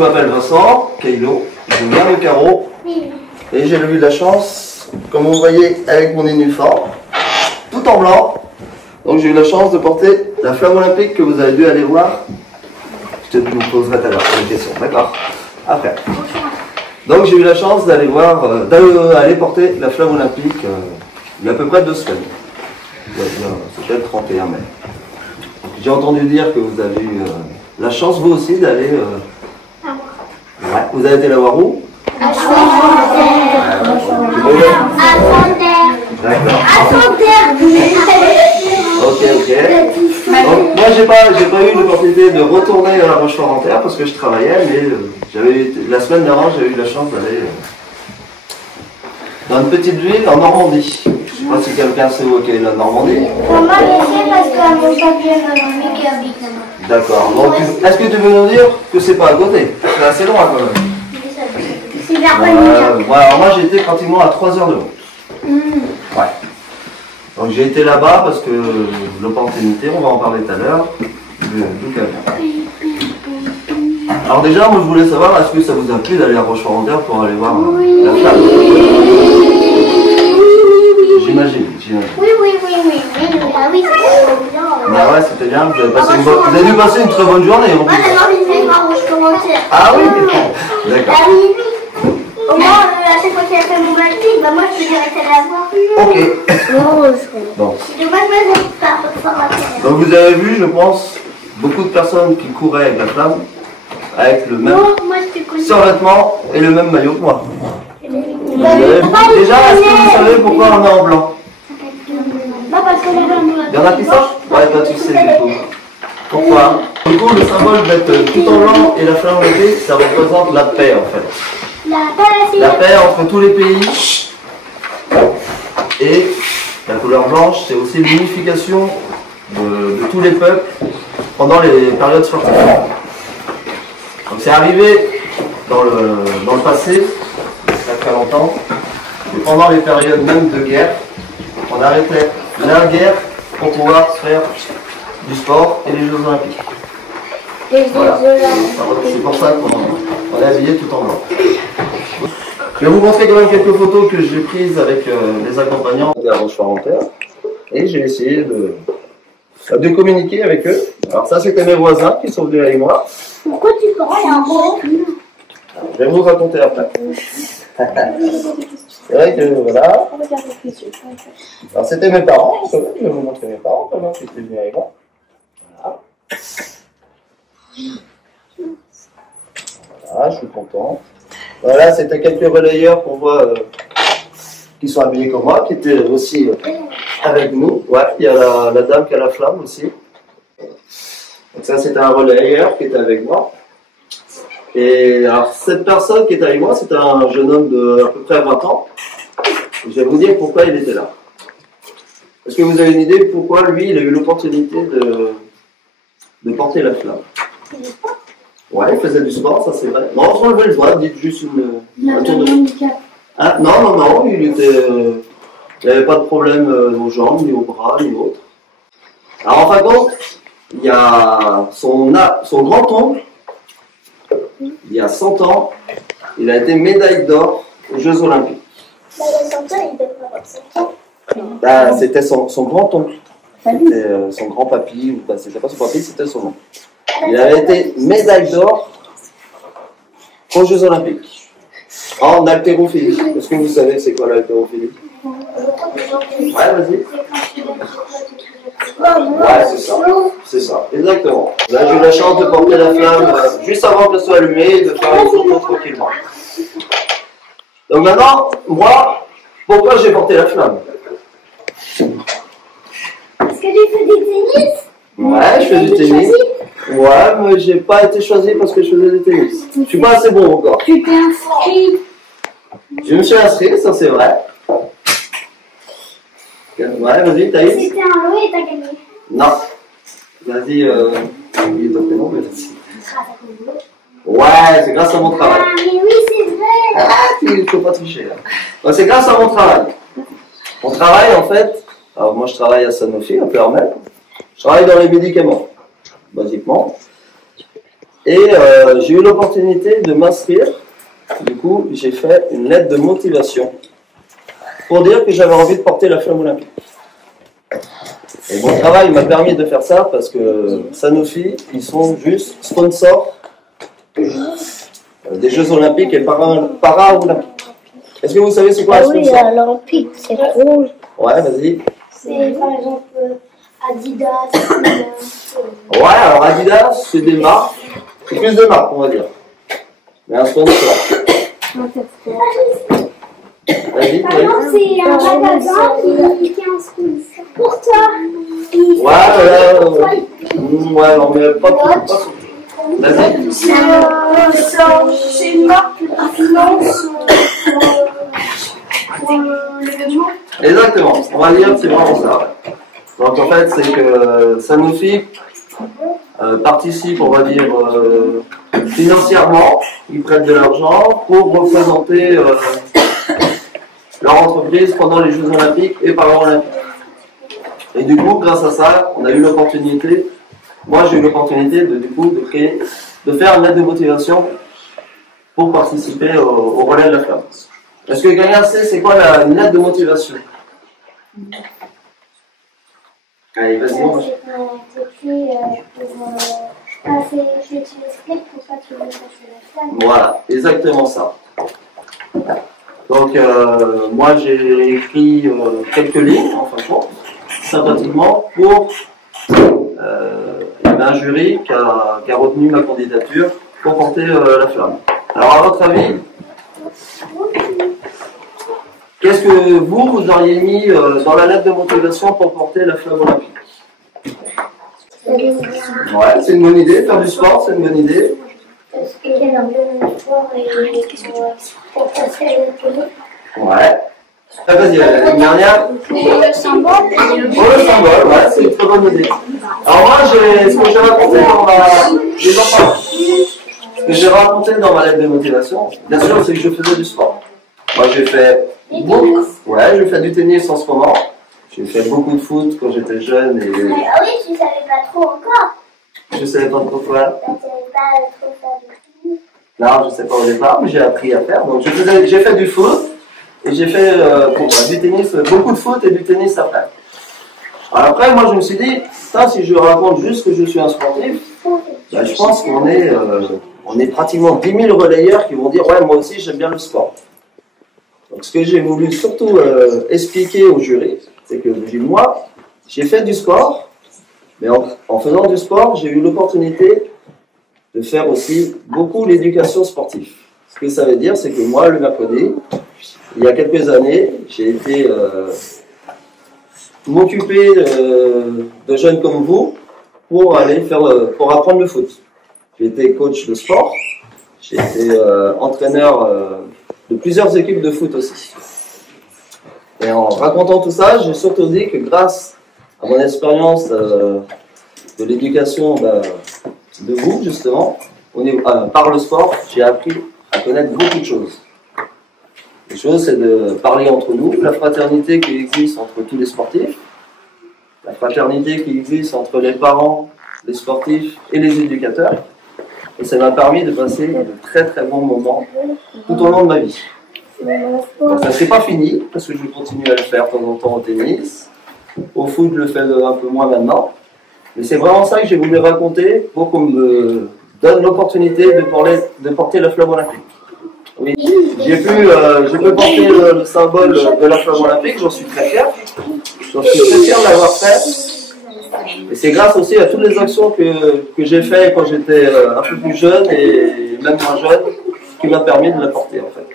je m'appelle Vincent, Kaylo, je viens de Carreau et j'ai eu de la chance, comme vous voyez avec mon uniforme, tout en blanc. Donc j'ai eu la chance de porter la flamme olympique que vous avez dû aller voir. Je te poserai tout à l'heure une question, d'accord? Après. Donc j'ai eu la chance d'aller voir, d'aller porter la flamme olympique il y a à peu près 2 semaines. C'était le 31 mai. J'ai entendu dire que vous avez eu la chance vous aussi d'aller... Ouais. Vous avez été la voir où? À Santerre. D'accord. Ok. Donc, moi j'ai pas eu l'opportunité de retourner à la Roche-Forêt-en-Terre parce que je travaillais, mais la semaine dernière j'ai eu la chance d'aller dans une petite ville en Normandie. Je ne sais pas si quelqu'un sait où est la Normandie. Moi je sais parce que mon papier m'a donné qui habite là-bas. D'accord. Donc est-ce que tu veux nous dire que c'est pas à côté? C'est assez loin quand même. C'est vers Pannica. Alors moi j'ai été pratiquement à 3 heures de route. Ouais. Donc j'ai été là-bas parce que l'opportunité, on va en parler tout à l'heure, d'où qu'elle vient. Alors déjà, moi je voulais savoir, est-ce que ça vous a plu d'aller à Roche-Forêt-en-Terre pour aller voir la flamme? J'imagine. Oui. Ah oui, c'était bien. Bah ouais, c'était bien. Vous avez dû passer une très bonne journée. Moi j'ai envie de voir Roche-Forêt-en-Terre. Ah oui, d'accord. Ah oui. Au moins, à chaque fois qu'il a fait mon baptême, bah moi je peux direct aller la voir. Ok. Bon. C'est dommage, mais j'ai pas Roche-Forêt-en-Terre. Donc vous avez vu, je pense, beaucoup de personnes qui couraient avec la flamme, avec le même survêtement et le même maillot que moi. Déjà, est-ce que vous savez pourquoi on est en blanc? Non, parce que Il y en a qui savent? Ouais, toi tu sais du coup. Pourquoi? Du coup, le symbole d'être tout en blanc et la flamme olympique, ça représente la paix en fait. La paix entre tous les pays. Et la couleur blanche, c'est aussi l'unification de tous les peuples pendant les périodes sportives. Donc c'est arrivé dans le passé, il y a très longtemps, et pendant les périodes même de guerre, on arrêtait la guerre pour pouvoir faire du sport et les Jeux Olympiques. Voilà. C'est pour ça qu'on est habillé tout en blanc. Je vais vous montrer quand même quelques photos que j'ai prises avec les accompagnants de la Roche-Forêt-en-Terre et j'ai essayé de communiquer avec eux. Alors ça c'était mes voisins qui sont venus avec moi. Pourquoi tu portes un haut? Je vais vous raconter après. C'est vrai que voilà. Alors c'était mes parents, je vais vous montrer mes parents quand même qui étaient venus avec moi. Voilà, je suis content. Voilà, c'était quelques relayeurs qu'on voit qui sont habillés comme moi, qui étaient aussi avec nous. Ouais, il y a la dame qui a la flamme aussi. Donc ça, c'était un relayeur qui était avec moi. Et alors, cette personne qui était avec moi, c'était un jeune homme de à peu près 20 ans. Je vais vous dire pourquoi il était là. Est-ce que vous avez une idée pourquoi lui, il a eu l'opportunité de porter la flamme? Ouais, il faisait du sport, ça c'est vrai. Non, sans lever le doigt, dites juste un tour de... Ah, non, il n'avait pas de problème aux jambes, ni aux bras, ni autres. Alors en fin de compte, il y a son grand-oncle, il y a 100 ans, il a été médaille d'or aux Jeux Olympiques. Bah, il y a 100 ans, il devrait avoir 100 ans. Bah, c'était son grand-oncle. C'était son grand-papy, ou bah, c'était pas son papy, c'était son oncle. Il avait été médaille d'or aux Jeux Olympiques en haltérophilie. Est-ce que vous savez c'est quoi l'haltérophilie? Ouais, vas-y. Ouais, c'est ça, exactement. Là, j'ai eu la chance de porter la flamme juste avant qu'elle soit allumée et de faire une photo tranquillement. Donc maintenant, moi, pourquoi j'ai porté la flamme? Parce que j'ai fait du tennis. Ouais, je fais du tennis. Ouais, mais j'ai pas été choisi parce que je faisais du tennis. Je suis pas assez bon encore. Tu t'es inscrit. Je me suis inscrit, ça c'est vrai. Ouais, vas-y, Thaïs. C'était un lot et t'as gagné. Non. Vas-y, il est ton prénom, mais vas-y. Ouais, c'est grâce à mon travail. Ah, mais oui, c'est vrai. Ah, il faut pas toucher là. Ouais, c'est grâce à mon travail. Mon travail, en fait, alors moi je travaille à Sanofi, à Pérmel. Je travaille dans les médicaments, basiquement. Et j'ai eu l'opportunité de m'inscrire. Du coup, j'ai fait une lettre de motivation pour dire que j'avais envie de porter la flamme olympique. Et mon travail m'a permis de faire ça parce que Sanofi, ils sont juste sponsors des Jeux Olympiques et Para-Olympiques. Est-ce que vous savez c'est quoi un sponsor? Oui, olympique, c'est rouge. Ouais, vas-y. C'est par exemple Adidas. Ouais, alors Adidas, c'est des marques. C'est plus de marques, on va dire. Mais un sponsor. Vas-y, Par exemple, c'est un magasin qui est un sponsor pour toi. ouais, non, mais pas vas-y. C'est une marque qui finance pour l'événement. Exactement, on va dire que c'est vraiment ça. Donc en fait, c'est que Sanofi participe, on va dire, financièrement, ils prêtent de l'argent pour représenter leur entreprise pendant les Jeux Olympiques et Paralympiques. Et du coup, grâce à ça, on a eu l'opportunité, moi j'ai eu l'opportunité de faire une lettre de motivation pour participer au relais de la flamme. Est-ce que quelqu'un sait c'est quoi une lettre de motivation? Allez, vas-y. C'est je t'explique pourquoi tu veux passer la flamme. Voilà, exactement ça. Donc, moi j'ai écrit quelques lignes, en fin de compte, sympathiquement, pour un jury qui a retenu ma candidature pour porter la flamme. Alors, à votre avis, qu'est-ce que vous auriez mis dans la lettre de motivation pour porter la flamme olympique? Ouais, c'est une bonne idée. Faire du sport, c'est une bonne idée. Parce qu'il y a un bon sport et pour passer le pays. Ouais. Ah, vas-y, une dernière. Le symbole. Oh, le symbole, ouais, c'est une très bonne idée. Alors moi, ce que j'ai raconté dans ma lettre de motivation, bien sûr, c'est que je faisais du sport. Moi, j'ai fait du tennis en ce moment. J'ai fait beaucoup de foot quand j'étais jeune. Et... Ah oui, tu savais pas trop encore. Je savais pas trop quoi. Tu savais pas trop faire du tennis. Non, je sais pas au départ, mais j'ai appris à faire. Donc, j'ai fait du foot et j'ai fait du tennis, beaucoup de foot et du tennis après. Alors après, moi, je me suis dit, si je raconte juste que je suis un sportif, ben, je pense qu'on est pratiquement 10 000 relayeurs qui vont dire, ouais, moi aussi, j'aime bien le sport. Donc, ce que j'ai voulu surtout expliquer au jury, c'est que moi, j'ai fait du sport, mais en faisant du sport, j'ai eu l'opportunité de faire aussi beaucoup l'éducation sportive. Ce que ça veut dire, c'est que moi, le mercredi, il y a quelques années, j'ai été m'occuper de jeunes comme vous pour pour apprendre le foot. J'ai été coach de sport, j'ai été entraîneur de plusieurs équipes de foot aussi. Et en racontant tout ça, j'ai surtout dit que grâce à mon expérience de l'éducation de vous, justement, par le sport, j'ai appris à connaître beaucoup de choses. Les choses, c'est de parler entre nous, la fraternité qui existe entre tous les sportifs, la fraternité qui existe entre les parents, les sportifs et les éducateurs. Et ça m'a permis de passer de très très bons moments tout au long de ma vie. Donc ça ne s'est pas fini, parce que je continue à le faire de temps en temps au tennis. Au foot, je le fais un peu moins maintenant. Mais c'est vraiment ça que j'ai voulu raconter pour qu'on me donne l'opportunité de porter la flamme olympique. Oui, j'ai pu porter le symbole de la flamme olympique, j'en suis très fier. J'en suis très fier de l'avoir fait. Et c'est grâce aussi à toutes les actions que j'ai faites quand j'étais un peu plus jeune et même moins jeune, qui m'a permis de la porter en fait.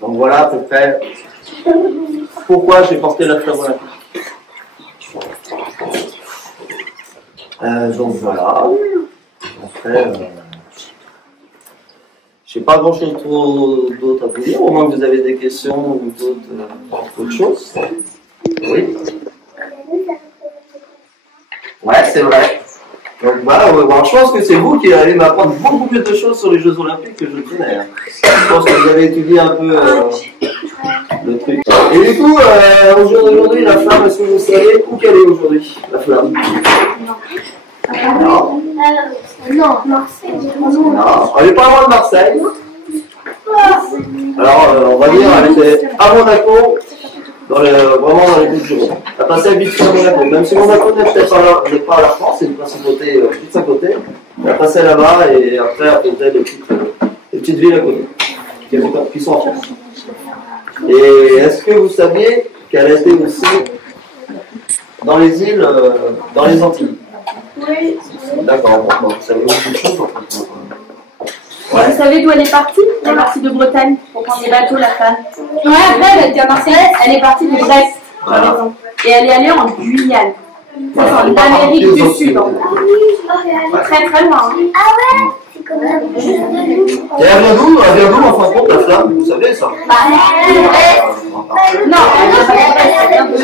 Donc voilà à peu près pourquoi j'ai porté la flamme olympique. Donc voilà. Après, je n'ai pas grand chose d'autre à vous dire, au moins que vous avez des questions ou d'autres choses. Oui. Ouais, c'est vrai. Donc voilà, je pense que c'est vous qui allez m'apprendre beaucoup plus de choses sur les Jeux Olympiques que je connais. Je pense que vous avez étudié un peu le truc. Et du coup, au jour d'aujourd'hui, la flamme, est-ce que vous savez où qu'elle est aujourd'hui, la flamme? Non. Non, Marseille. Non, on n'est pas loin de Marseille. Alors, on va dire, elle était à Monaco, vraiment dans les bouches du monde. Elle a passé habitude à Monaco. Même si Monaco n'est peut-être pas à la France, c'est une principauté juste à côté. Elle a passé là-bas et après, elle a fait des petites villes à côté, qui sont en France. Et est-ce que vous saviez qu'elle était aussi dans les îles, dans les Antilles? Oui. D'accord, bon, ça veut dire quelque chose en fait. Ouais. Vous savez d'où elle est partie? Elle est partie de Bretagne pour prendre des bateaux, la femme. Ouais, Après, elle était à Marseille. Elle est partie de Brest, par Voilà. exemple. Et elle est allée en Guyane. Ça, Voilà, c'est en on part Amérique des du autres Sud. îles. Très très loin. Hein. Ah ouais? C'est comme ça. Et elle vient d'où en fin de compte, la flamme? Vous savez ça? Non, elle vient pas de Brest, elle vient de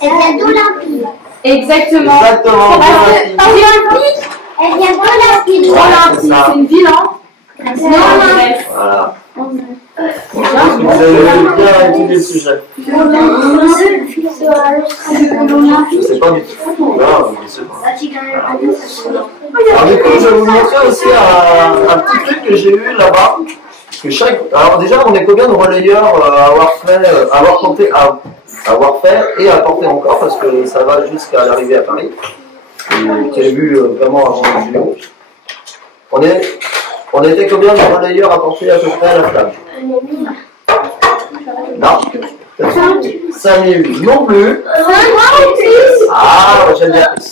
Elle vient d'Olympie. Exactement. Exactement. Elle vient d'Olympie. Olympie, c'est une ville, hein? Non, Voilà. Vous avez bien étudié le sujet. Je sais pas du tout. Non, je sais pas. Alors du coup, je vais vous montrer aussi un petit truc que j'ai eu là-bas. Alors déjà, on est combien de relayeurs à avoir fait et à porter encore, parce que ça va jusqu'à l'arrivée à Paris, qui est vu vraiment avant le juillet. On était combien de relayeurs à porter à peu près à la flamme? Non. 5000 non plus. Ah, j'aime bien plus.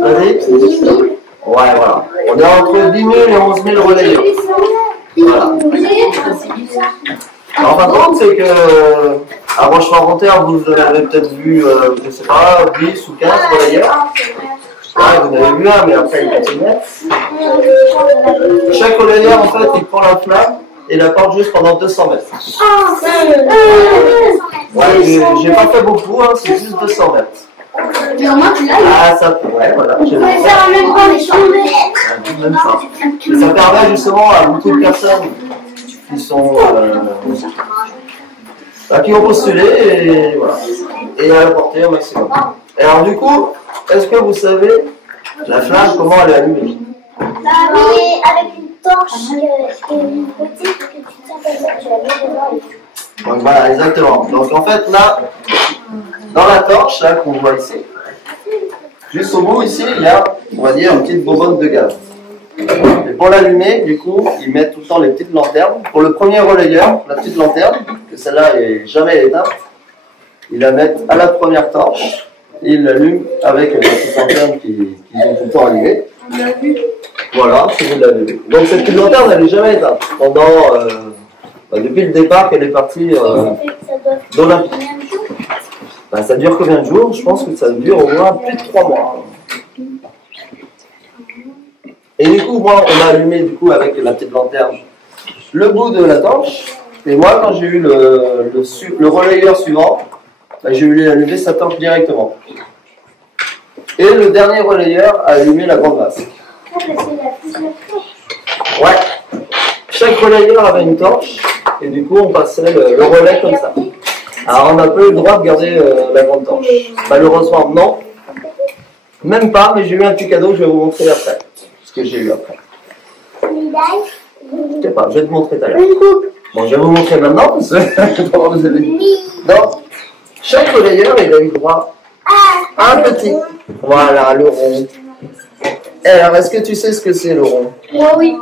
Vas-y. Ouais, voilà. On est entre 10 000 et 11 000 relayeurs. Voilà. Alors, par contre, c'est que à Rochefort-en-Terre, vous avez peut-être vu, je sais pas, 10 ou 15 relayeurs. Ouais, vous en avez vu un, mais après il continuait. Chaque relayeur, en fait, il prend la flamme et la porte juste pendant 200 mètres. Ouais, j'ai pas fait beaucoup, hein, c'est juste 200 mètres. Ah, ça, ouais, voilà. Même ça. Et ça permet justement à beaucoup de personnes qui sont qui ont postulé et voilà, et à la porter au maximum. Et alors du coup, est-ce que vous savez la flamme comment elle est allumée? Avec une torche qui est une petite que tu tiens comme ça, tu la mets dedans. Donc voilà, exactement. Donc en fait là, dans la torche là qu'on voit ici, juste au bout ici, il y a, on va dire, une petite bonbonne de gaz. Et pour l'allumer, du coup, ils mettent tout le temps les petites lanternes. Pour le premier relayeur, la petite lanterne, que celle-là est jamais éteinte, ils la mettent à la première torche et ils l'allument avec la petite lanterne qu'ils ont tout le temps allumée. Voilà, c'est vous l'avez vu. Donc cette petite lanterne, elle n'est jamais éteinte. Depuis le départ qu'elle est partie d'Olympie. Ça dure combien de jours? Je pense que ça dure au moins plus de 3 mois. Et du coup, moi, on a allumé du coup avec la petite lanterne le bout de la torche. Et moi, quand j'ai eu le relayeur suivant, j'ai eu allumé sa torche directement. Et le dernier relayeur a allumé la grande masse. Ouais. Chaque relayeur avait une torche. Et du coup, on passait le relais comme ça. Alors, on n'a pas eu le droit de garder la grande torche. Malheureusement, non. Même pas, mais j'ai eu un petit cadeau que je vais vous montrer après. Ce que j'ai eu après. Je sais pas, je vais te montrer tout à l'heure. Bon, je vais vous montrer maintenant, parce que comment vous avez dit. Donc, chaque relayeur, il a eu droit à un petit. Voilà, le rond. Et alors, est-ce que tu sais ce que c'est le rond? Oui.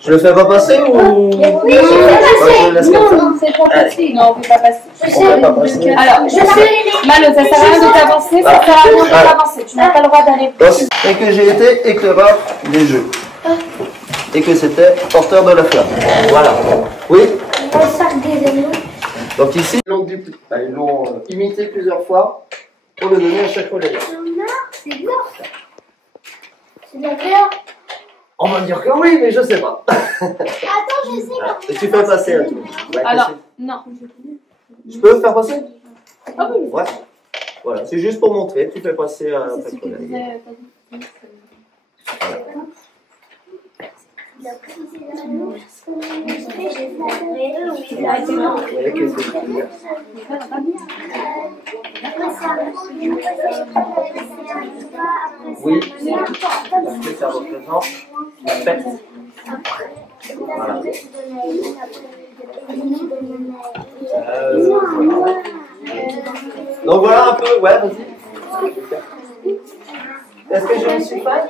Je le fais pas passer ou... Oui, je vais passer. Non, c'est pas passé. Non, on ne peut pas passer. On peut pas passer. Alors, je sais, Malo, ça sert à rien de t'avancer, ça sert à rien de t'avancer. Tu n'as pas le droit d'aller. Et que j'ai été éclaireur des jeux. Et que c'était porteur de la flamme. Voilà. Oui. Donc ici, ils l'ont imité plusieurs fois pour le donner à chaque relayeur. C'est de l'or. C'est de la terre. On va dire que oui, mais je sais pas. Attends, je sais. Et tu peux passer à tout. Alors, non. Je peux faire passer? Ah oui. Ouais. Voilà, c'est juste pour montrer. Tu fais passer à ta collègue. Oui, parce que ça représente la fête. Voilà. Donc voilà un peu, ouais, vas-y. Est-ce que je me suis fait?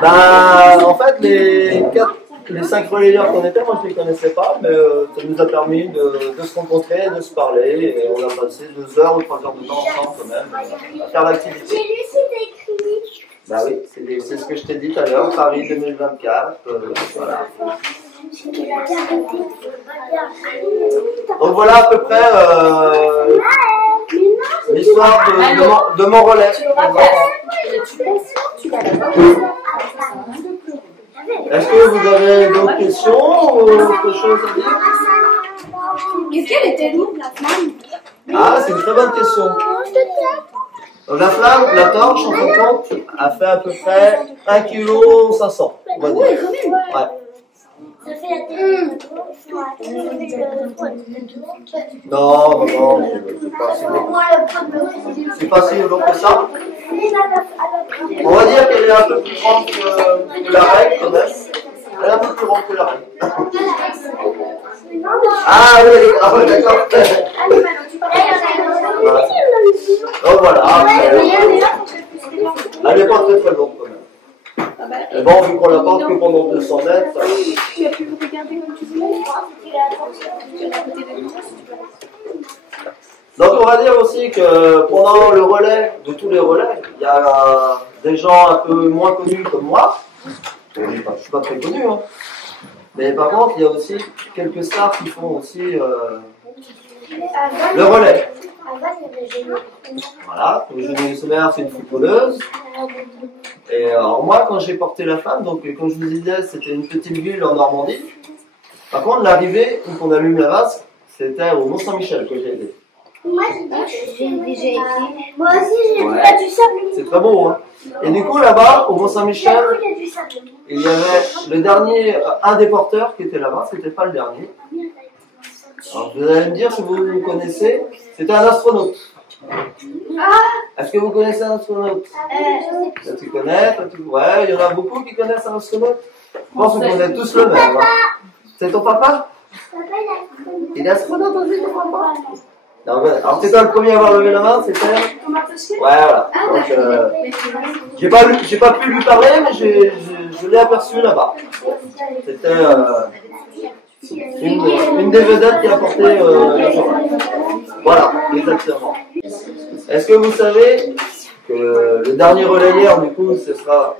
Ben, en fait, les 5 relayeurs qu'on était, moi je ne les connaissais pas, mais ça nous a permis de se rencontrer, de se parler, et on a passé 2 heures ou 3 heures de temps ensemble quand même, à faire l'activité. J'ai lu cet écrit. Bah oui, c'est ce que je t'ai dit tout à l'heure, Paris 2024, voilà. Donc voilà à peu près l'histoire de mon relais. Est-ce que vous avez d'autres questions ou autre chose à dire? Qu'est-ce qu'elle était lourde, la flamme? Ah, c'est une très bonne question. Donc la flamme, la torche, en fin de compte, a fait à peu près 1,5 kg, on va dire. Ouais. Ça fait la télé. Non, c'est pas si lourd que ça. On va dire qu'elle est un peu plus grande que la règle, quand même. Elle est un peu plus grande que la règle. Ah oui, d'accord. Voilà. Donc voilà. Elle n'est pas très très longue quand même. Et bon, vu qu'on la porte que pendant 200 mètres. Tu as pu regarder comme tu voulais. Donc on va dire aussi que pendant le relais, de tous les relais, il y a des gens un peu moins connus comme moi. Je ne suis pas très connu, hein. Mais par contre, il y a aussi quelques stars qui font aussi le relais. Voilà, Eugénie Sommer, c'est une footballeuse. Et alors moi, quand j'ai porté la flamme, donc comme je vous disais, c'était une petite ville en Normandie. Par contre, l'arrivée, où on allume la vase, c'était au Mont-Saint-Michel que j'ai été. Moi, j'ai déjà été. Moi aussi, j'ai vu du sable. C'est très beau, hein. Et du coup, là-bas, au Mont-Saint-Michel, il y avait le dernier, un des porteurs qui était là-bas, c'était pas le dernier. Alors, vous allez me dire si vous le connaissez, c'était un astronaute. Est-ce que vous connaissez un astronaute? Toi, tu connais? Ouais, il y en a beaucoup qui connaissent un astronaute. Je pense qu'on connaît tous le même. Hein. C'est ton papa? Il est astronaute aussi, ton papa? Alors c'est toi le premier à avoir levé la main, c'était? Ouais, voilà. Donc, j'ai pas pu lui parler, mais je l'ai aperçu là-bas. C'était une des vedettes qui a porté la journée. Voilà, exactement. Est-ce que vous savez que le dernier relayeur, du coup, ce sera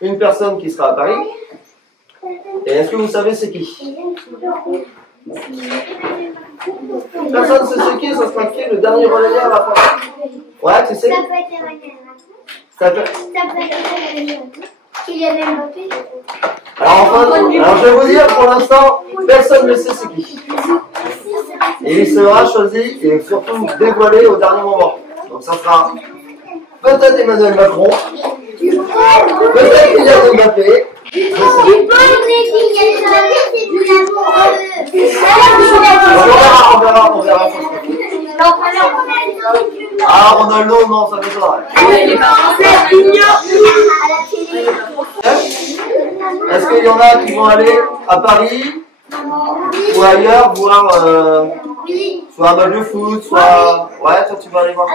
une personne qui sera à Paris? Et est-ce que vous savez c'est qui? Personne ne sait c'est qui, ça sera qui le dernier relayeur à Paris? Ouais, tu sais? Ça peut Kylian Mbappé. Alors enfin, alors je vais vous dire pour l'instant, personne ne sait c'est qui. Et il sera choisi et surtout dévoilé au dernier moment. Donc ça sera peut-être Emmanuel Macron, peut-être Kylian Mbappé. On verra. Ah, Ronaldo, non, ça fait pas. Est-ce qu'il y en a qui vont aller à Paris ou ailleurs voir soit un match de foot, soit... Ouais, toi tu vas aller voir quoi?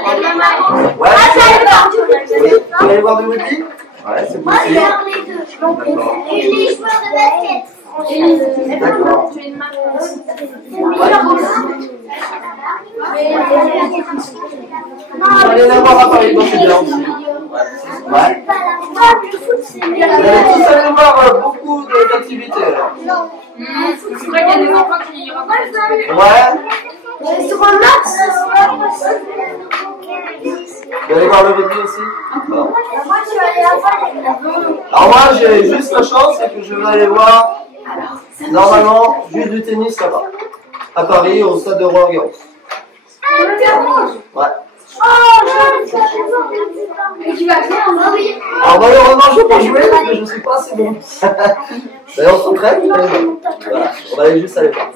Ouais, tu vas aller voir du rugby? Ouais, c'est possible. D'accord. Et les joueurs de basket. D'accord. On va aller la voir à Paris, donc c'est bien aussi. Ouais. Vous allez tous aller voir beaucoup d'activités alors. C'est vrai qu'il y a des enfants qui rencontrent. Ouais. Sur un match. Vous allez voir le rugby aussi? Bon. Moi, je suis allée à Alors moi j'ai juste la chance, c'est que je vais aller voir normalement juste du tennis là-bas. À Paris, au stade de Roland-Garros. Ouais. Et tu vas faire un oui. Alors malheureusement je peux pas jouer. que je ne suis pas assez bon. D'ailleurs, on s'entraîne. Voilà. On va aller juste aller voir.